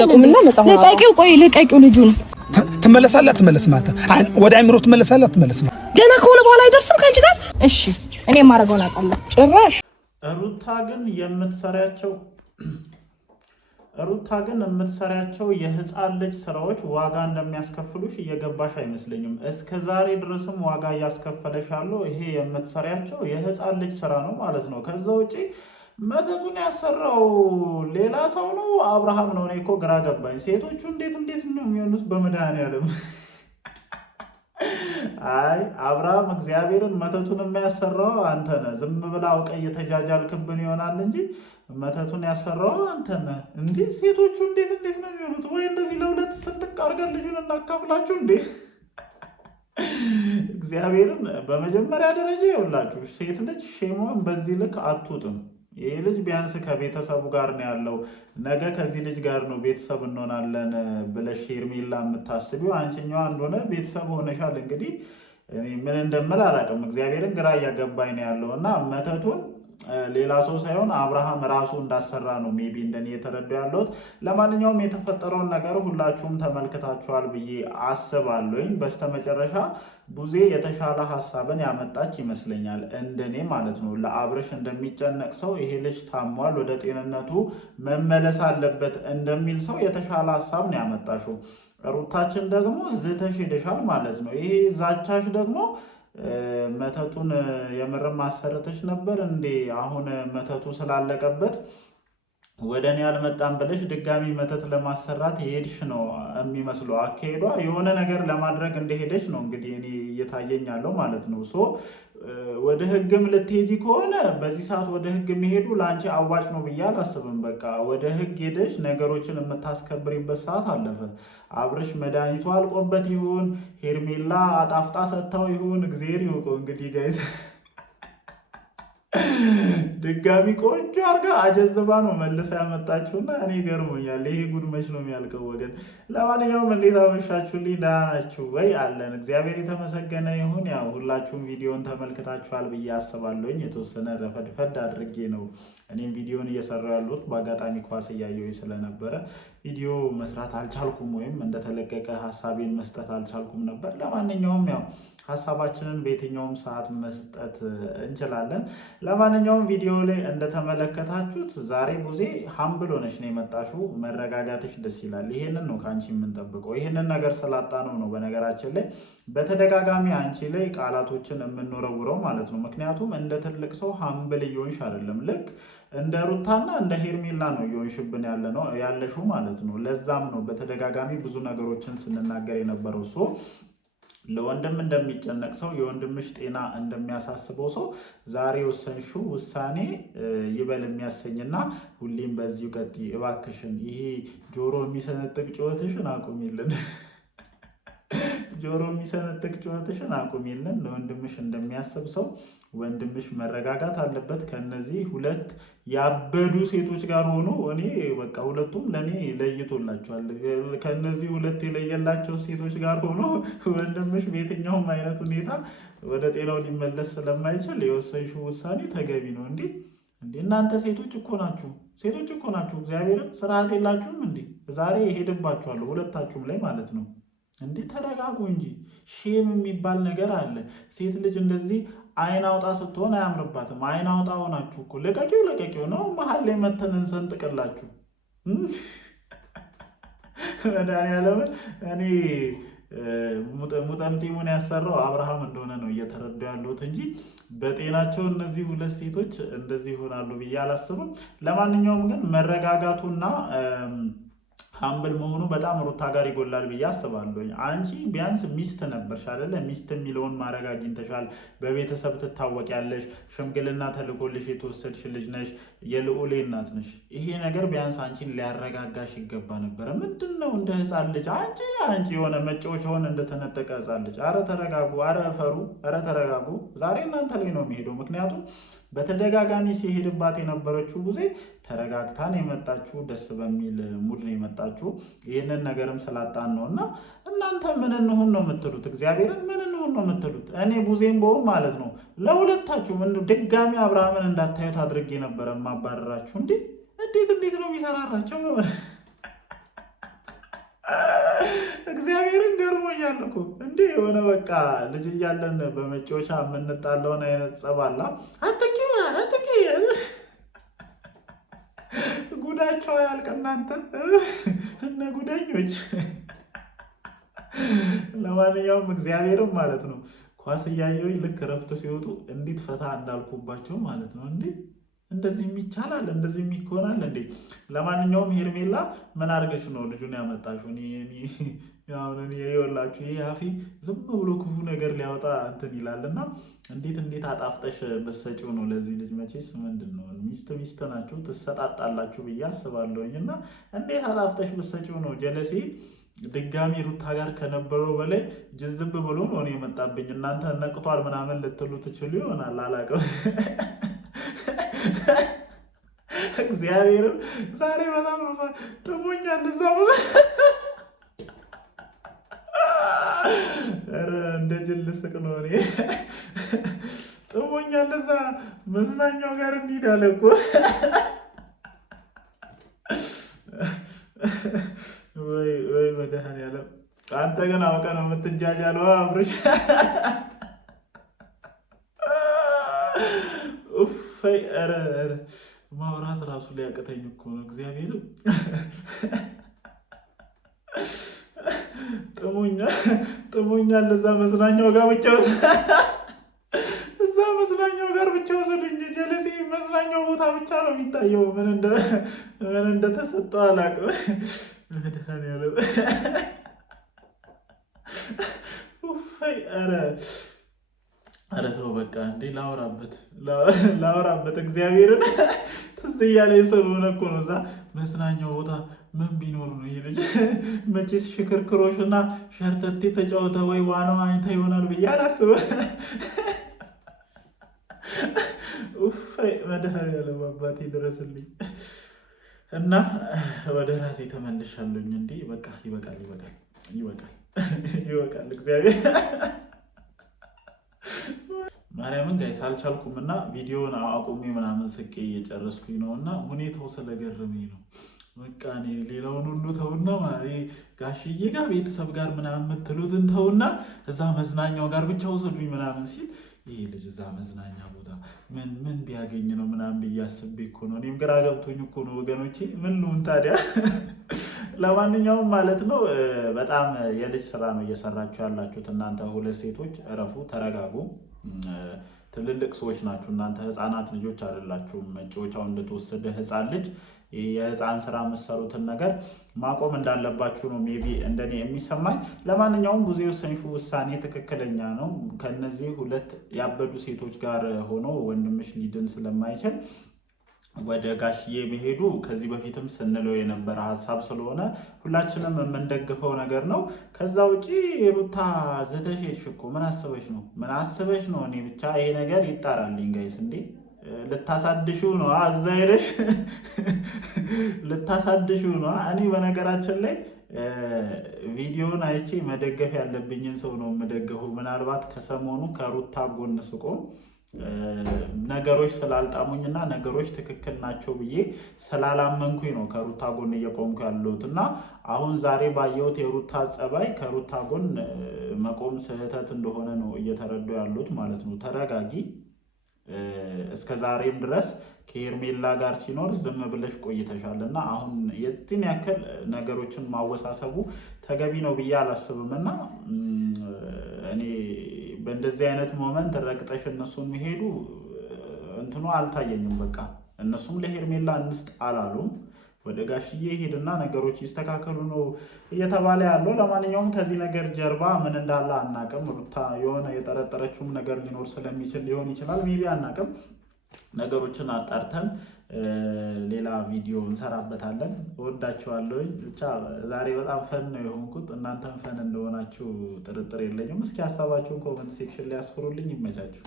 ተቆምና መጻፍ ለቃቂው ቆይ ለቃቂው ልጁን ትመለሳለህ አትመለስም? ወደ አይምሮ ትመለሳለህ አትመለስም? ገና ከሆነ በኋላ አይደርስም ካንቺ ጋር። እሺ እኔ ማረጋውን አውቃለሁ። ጭራሽ ሩታ ግን የምትሰሪያቸው የህፃን ልጅ ስራዎች ዋጋ እንደሚያስከፍሉሽ እየገባሽ አይመስለኝም። እስከዛሬ ድረስም ዋጋ እያስከፈለሽ ያለው ይሄ የምትሰሪያቸው የህፃን ልጅ ስራ ነው ማለት ነው። ከዛ ውጪ መተቱን ያሰራው ሌላ ሰው ነው አብርሃም ነው። እኔ እኮ ግራ ገባኝ። ሴቶቹ እንዴት ነው የሚሆኑት? በመድኃኒዓለም አይ አብርሃም እግዚአብሔርን መተቱን የሚያሰራው አንተ ነህ። ዝም ብላ አውቀህ እየተጃጃልክብን ይሆናል እንጂ መተቱን ያሰራው አንተ ነህ። እንዴ ሴቶቹ እንዴት ነው የሚሆኑት? ወይ እንደዚህ ለሁለት ስንጥቅ አድርገን ልጁን እናካፍላችሁ እንዴ? እግዚአብሔርን በመጀመሪያ ደረጃ ይኸውላችሁ ሴት ልጅ ሼሟን በዚህ ልክ አትውጥም። ይህ ልጅ ቢያንስ ከቤተሰቡ ጋር ነው ያለው። ነገ ከዚህ ልጅ ጋር ነው ቤተሰብ እንሆናለን ብለሽ ሄርሜላ የምታስቢው አንቺኛዋ እንደሆነ ቤተሰብ ሆነሻል። እንግዲህ እኔ ምን እንደምል አላውቅም። እግዚአብሔርን ግራ እያገባኝ ነው ያለው እና መተቱን ሌላ ሰው ሳይሆን አብርሃም ራሱ እንዳሰራ ነው ሜቢ እንደኔ የተረዳው ያለሁት። ለማንኛውም የተፈጠረውን ነገር ሁላችሁም ተመልክታችኋል ብዬ አስባለሁኝ። በስተመጨረሻ ቡዜ የተሻለ ሀሳብን ያመጣች ይመስለኛል እንደኔ ማለት ነው። ለአብርሽ እንደሚጨነቅ ሰው ይሄ ልጅ ታሟል፣ ወደ ጤንነቱ መመለስ አለበት እንደሚል ሰው የተሻለ ሀሳብ ነው ያመጣሽው። ሩታችን ደግሞ ዝተሽ ሄደሻል ማለት ነው። ይሄ ዛቻሽ ደግሞ መተቱን የምርም ማሰረተሽ ነበር እንዴ? አሁን መተቱ ስላለቀበት ወደ እኔ አልመጣም ብለሽ ድጋሚ መተት ለማሰራት የሄድሽ ነው የሚመስለው አካሄዷ። የሆነ ነገር ለማድረግ እንደሄደሽ ነው እንግዲህ እኔ እየታየኝ ያለው ማለት ነው። ወደ ህግም ልትሄጂ ከሆነ በዚህ ሰዓት ወደ ህግ የሚሄዱ ለአንቺ አዋጭ ነው ብዬ አላስብም። በቃ ወደ ህግ ሄደሽ ነገሮችን የምታስከብሪበት ሰዓት አለፈ። አብርሽ መድኃኒቱ አልቆበት ይሁን ሄርሜላ አጣፍጣ ሰጥታው ይሁን እግዚአብሔር ይወቀው። እንግዲህ ጋይስ ድጋሚ ቆንጆ አርጋ አጀዝባ ነው መልሳ ያመጣችሁና እኔ ገርሞኛል። ይሄ ጉድ መች ነው የሚያልቀው ወገን? ለማንኛውም እንዴት አመሻችሁልኝ? ደህና ናችሁ ወይ? አለን እግዚአብሔር የተመሰገነ ይሁን። ያው ሁላችሁም ቪዲዮን ተመልክታችኋል ብዬ አስባለሁኝ። የተወሰነ ረፈድፈድ አድርጌ ነው እኔም ቪዲዮን እየሰራሁ ያለሁት። በአጋጣሚ ኳስ እያየሁኝ ስለነበረ ቪዲዮ መስራት አልቻልኩም፣ ወይም እንደተለቀቀ ሀሳቤን መስጠት አልቻልኩም ነበር። ለማንኛውም ያው ሀሳባችንን በየትኛውም ሰዓት መስጠት እንችላለን። ለማንኛውም ቪዲዮ ላይ እንደተመለከታችሁት ዛሬ ቡዜ ሀምብል ሆነሽ ነው የመጣሽው። መረጋጋትሽ ደስ ይላል። ይሄንን ነው ከአንቺ የምንጠብቀው። ይሄንን ነገር ስላጣነው ነው በነገራችን ላይ በተደጋጋሚ አንቺ ላይ ቃላቶችን የምንወረውረው ማለት ነው። ምክንያቱም እንደ ትልቅ ሰው ሀምብል እየሆንሽ አይደለም። ልክ እንደ ሩታና እንደ ሄርሜላ ነው እየሆንሽብን ያለሽው ማለት ነው። ለዛም ነው በተደጋጋሚ ብዙ ነገሮችን ስንናገር የነበረው። ለወንድም እንደሚጨነቅ ሰው የወንድምሽ ጤና እንደሚያሳስበው ሰው ዛሬ ወሰንሽው ውሳኔ ይበል የሚያሰኝና ሁሌም በዚሁ ቀጥይ እባክሽን። ይሄ ጆሮ የሚሰነጥቅ ጩኸትሽን አቁሚልን። ጆሮ የሚሰነጥቅ ጩኸትሽን አቁሚልን። ለወንድምሽ እንደሚያስብ ሰው ወንድምሽ መረጋጋት አለበት። ከነዚህ ሁለት ያበዱ ሴቶች ጋር ሆኖ እኔ በቃ ሁለቱም ለኔ ለይቶላቸዋል። ከነዚህ ሁለት የለየላቸው ሴቶች ጋር ሆኖ ወንድምሽ በየትኛውም አይነት ሁኔታ ወደ ጤናው ሊመለስ ስለማይችል የወሰንሽው ውሳኔ ተገቢ ነው። እንዴ እናንተ ሴቶች እኮ ናችሁ፣ እግዚአብሔርን ስርዓት የላችሁም እንዴ? ዛሬ ሄድባችኋለሁ ሁለታችሁም ላይ ማለት ነው። እንዴ ተረጋጉ እንጂ ሼም የሚባል ነገር አለ። ሴት ልጅ እንደዚህ አይን አውጣ ስትሆን አያምርባትም። አይን አውጣ ሆናችሁ እኮ ለቀቂው ነው መሀል ላይ መተን እንሰንጥቅላችሁ። መድኃኒዓለምን እኔ ሙጠምጢሙን ያሰራው አብርሃም እንደሆነ ነው እየተረዳ ያለሁት እንጂ በጤናቸው እነዚህ ሁለት ሴቶች እንደዚህ ይሆናሉ ብዬ አላስብም። ለማንኛውም ግን መረጋጋቱና ሀምብል መሆኑ በጣም ሩታ ጋር ይጎላል ብዬ አስባለሁ። አንቺ ቢያንስ ሚስት ነበርሽ አይደለ? ሚስት የሚለውን ማድረግ አግኝተሻል። በቤተሰብ ትታወቂያለሽ። ሽምግልና ተልኮልሽ የተወሰድሽ ልጅ ነሽ። የልዑሌ እናት ነሽ። ይሄ ነገር ቢያንስ አንቺን ሊያረጋጋሽ ይገባ ነበረ። ምንድን ነው እንደ ህፃን ልጅ አንቺ የሆነ መጫወቻውን እንደተነጠቀ ህፃን ልጅ። አረ ተረጋጉ፣ አረ እፈሩ፣ አረ ተረጋጉ። ዛሬ እናንተ ላይ ነው የሚሄደው። ምክንያቱም በተደጋጋሚ ሲሄድባት የነበረችው ጊዜ ተረጋግታን የመጣችሁ ደስ በሚል ሙድ ነው የመጣችሁ። ይህንን ነገርም ስላጣን ነው። እና እናንተ ምን እንሁን ነው የምትሉት? እግዚአብሔርን ምን እንሁን ነው የምትሉት? እኔ ቡዜም በሆን ማለት ነው ለሁለታችሁም ድጋሚ አብርሃምን እንዳታዩት አድርጌ ነበረ ማባረራችሁ። እንዴት ነው የሚሰራራቸው? እግዚአብሔርን ገርሞኛል እኮ እንዴ! የሆነ በቃ ልጅ እያለን በመጫወቻ የምንጣለውን አይነት ጸባላ አትኪ ጉዳቸው ያልቅ እናንተ እነ ጉደኞች። ለማንኛውም እግዚአብሔርም ማለት ነው ኳስ እያየሁኝ ልክ እረፍት ሲወጡ እንዴት ፈታ እንዳልኩባቸው ማለት ነው። እንዴ እንደዚህም ይቻላል፣ እንደዚህም ይኮናል እንዴ! ለማንኛውም ሄርሜላ ምን አድርገሽ ነው ልጁን ያመጣሽው? እኔ ይኸውላችሁ ይሄ አፌ ዝም ብሎ ክፉ ነገር ሊያወጣ እንትን ይላልና እንዴት አጣፍጠሽ በሰጪው ነው ለዚህ ልጅ። መቼስ ምንድን ነው ሚስት ናችሁ ትሰጣጣላችሁ ብዬ አስባለሁኝ። እና እንዴት አጣፍጠሽ በሰጪው ነው ጀለሴ ድጋሚ ሩታ ጋር ከነበረው በላይ ጅዝብ ብሎ ነው የመጣብኝ። እናንተ ነቅቷል ምናምን ልትሉ ትችሉ ይሆናል አላውቅም። እግዚአብሔርም ዛሬ በጣም ነው ጥሞኛል። እዛ እንደ ጅል ስቅ ነው እኔ ጥሞኛል። እዛ መዝናኛው ጋር እንሂድ አለ እኮ። ወይ መድኃኒዓለም አንተ ግን አውቀህ ነው የምትጃጃለው አብርሽ። ኧረ ማውራት ራሱ ሊያቅተኝ እኮ ነው። እግዚአብሔር ጥሞኛል። እዛ መዝናኛው ጋር ብቻ ወሰዱኝ። ጀለሴ መዝናኛው ቦታ ብቻ ነው የሚታየው። ምን እንደተሰጠው አላውቅም። መድኃኒዓለም ኧረ ተው በቃ እንዴ ላወራበት እግዚአብሔርን ትዝ እያለኝ ስለሆነ እኮ ነው። እዛ መዝናኛው ቦታ ምን ቢኖር ነው ይሄ ልጅ መቼስ ሽክርክሮሽና ሸርተቴ ተጫወተ ወይ ዋናው አይታ ይሆናል ብዬ አላስብም። መድኃኒዓለም አባቴ ድረስልኝ። እና ወደ ራሴ ተመልሻለሁኝ። እንዴ በቃ ይበቃል። እግዚአብሔር ማርያምን ጋይስ አልቻልኩም እና ቪዲዮን አቁሜ ምናምን ስቄ እየጨረስኩኝ ነው። እና ሁኔታው ስለገረመኝ ነው። በቃ እኔ ሌላውን ሁሉ ተውና ጋሽዬ ጋር ቤተሰብ ጋር ምናምን የምትሉትን ተውና እዛ መዝናኛው ጋር ብቻ ወሰዱኝ ምናምን ሲል ይህ ልጅ እዛ መዝናኛ ቦታ ምን ቢያገኝ ነው ምናምን ብዬ አስቤ እኮ ነው። እኔም ግራ ገብቶኝ እኮ ነው ወገኖቼ። ምን ልሁን ታዲያ? ለማንኛውም ማለት ነው በጣም የልጅ ስራ ነው እየሰራችሁ ያላችሁት እናንተ ሁለት ሴቶች። እረፉ፣ ተረጋጉ። ትልልቅ ሰዎች ናችሁ እናንተ፣ ህፃናት ልጆች አይደላችሁም። መጫወቻው እንደተወሰደ ህፃን ልጅ የህፃን ስራ የምትሰሩትን ነገር ማቆም እንዳለባችሁ ነው ሜቢ እንደኔ የሚሰማኝ። ለማንኛውም ብዙ የወሰንሽው ውሳኔ ትክክለኛ ነው። ከነዚህ ሁለት ያበዱ ሴቶች ጋር ሆኖ ወንድምሽ ሊድን ስለማይችል ወደ ጋሽዬ መሄዱ ከዚህ በፊትም ስንለው የነበረ ሀሳብ ስለሆነ ሁላችንም የምንደግፈው ነገር ነው። ከዛ ውጪ ሩታ ዝተሽ ሄድሽ እኮ ምን አስበሽ ነው? እኔ ብቻ ይሄ ነገር ይጣራልኝ ጋይስ። እንዴ ልታሳድሹ ነው? እዛ ሄደሽ ልታሳድሹ ነው? እኔ በነገራችን ላይ ቪዲዮን አይቼ መደገፍ ያለብኝን ሰው ነው የምደገፈው። ምናልባት ከሰሞኑ ከሩታ ጎን ስቆም ነገሮች ስላልጣሙኝና ነገሮች ትክክል ናቸው ብዬ ስላላመንኩኝ ነው ከሩታ ጎን እየቆምኩ ያለሁት። እና አሁን ዛሬ ባየሁት የሩታ ጸባይ ከሩታ ጎን መቆም ስህተት እንደሆነ ነው እየተረዱ ያሉት ማለት ነው። ተረጋጊ። እስከ ዛሬም ድረስ ከሄርሜላ ጋር ሲኖር ዝም ብለሽ ቆይተሻል እና አሁን የዚህን ያክል ነገሮችን ማወሳሰቡ ተገቢ ነው ብዬ አላስብም። እና እኔ በእንደዚህ አይነት ሞመንት ረግጠሽ እነሱን የሚሄዱ እንትኑ አልታየኝም። በቃ እነሱም ለሄርሜላ እንስጥ አላሉም። ወደ ጋሽዬ ሄድና ነገሮች ይስተካከሉ ነው እየተባለ ያለው። ለማንኛውም ከዚህ ነገር ጀርባ ምን እንዳለ አናቅም። ሩታ የሆነ የጠረጠረችውም ነገር ሊኖር ስለሚችል ሊሆን ይችላል፣ ሜቢ አናቅም። ነገሮችን አጣርተን ሌላ ቪዲዮ እንሰራበታለን። እወዳችኋለሁ። ብቻ ዛሬ በጣም ፈን ነው የሆንኩት። እናንተም ፈን እንደሆናችሁ ጥርጥር የለኝም። እስኪ ሀሳባችሁን ኮመንት ሴክሽን ላይ አስፍሩልኝ። ይመቻችሁ።